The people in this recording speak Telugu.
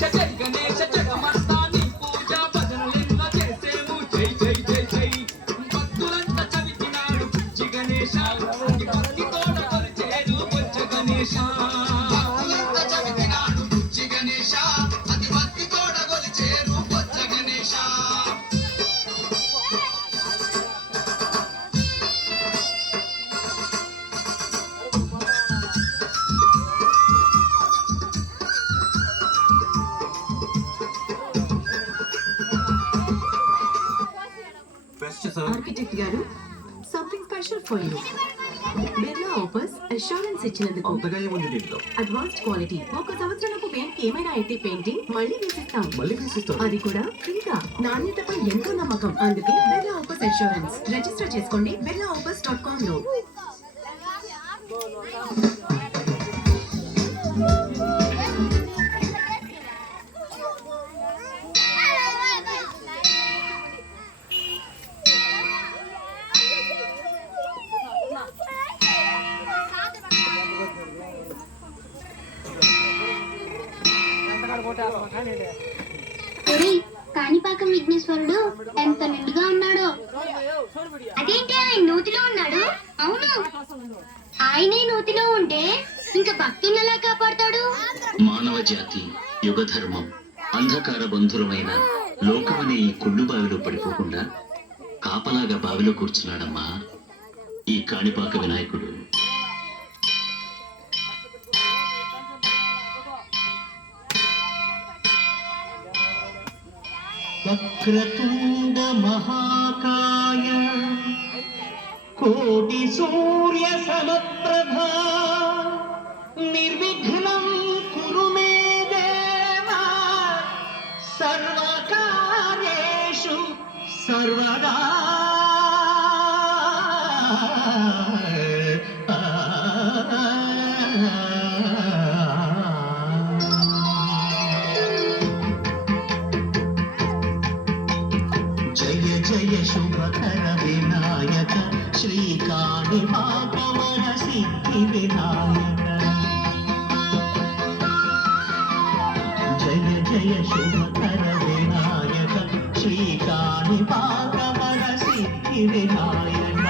గణేశ జై గణేశ జగమంతా నీ పూజ భజనలెన్నో చేసేము జై జై జై జై భక్తులంతా చవితినాడు బుజ్జి గణేశ అతి భక్తి తోడ కొలిచేరు బొజ్జ గణేశ భక్తులంతా చవితినాడు బుజ్జి గణేశ అతి భక్తి తోడ కొలిచేరు బొజ్జ గణేశ ఆర్కిటెక్ట్ గారు something special for you. Birla opus assurance ఇచ్చినందుకు అడ్వాన్స్డ్ క్వాలిటీ. 1 సంవత్సరంలోపు పెయింట్ ఏమైనా అయితే పెయింటింగ్ మళ్ళీ వేసిస్తాం. అది కూడా ఇంకా నాణ్యతపై ఎంతో నమ్మకం. అందుకే బిర్లా ఓపస్ అష్యూరెన్స్. రిజిస్టర్ చేసుకోండి birlaopus.com లో. కాణిపాకం విఘ్నేశ్వరుడు ఎంత నిండుగా ఉన్నాడో. అదేంటి ఆయన నూతిలో ఉన్నాడు? అవును, ఆయనే నూతిలో ఉంటే ఇంకా భక్తులను ఎలా కాపాడతాడు? మానవ జాతి యుగ ధర్మం అంధకార బంధురమైన లోకమనే ఈ కుళ్ళు బావిలో పడిపోకుండా కాపలాగా బావిలో కూర్చున్నాడమ్మా ఈ కాణిపాక వినాయకుడు. వక్రతుండ మహాకాయ కోటి సూర్య సమప్రభా నిర్విఘ్నం కురు మే దేవా సర్వకార్యేషు సర్వదా. జయ జయ శుభకర వినాయక శ్రీకాణిపాకవర సిద్ధి వినాయక. జయ జయ శుభకర వినాయక శ్రీకాణిపాకవర సిద్ధి వినాయక.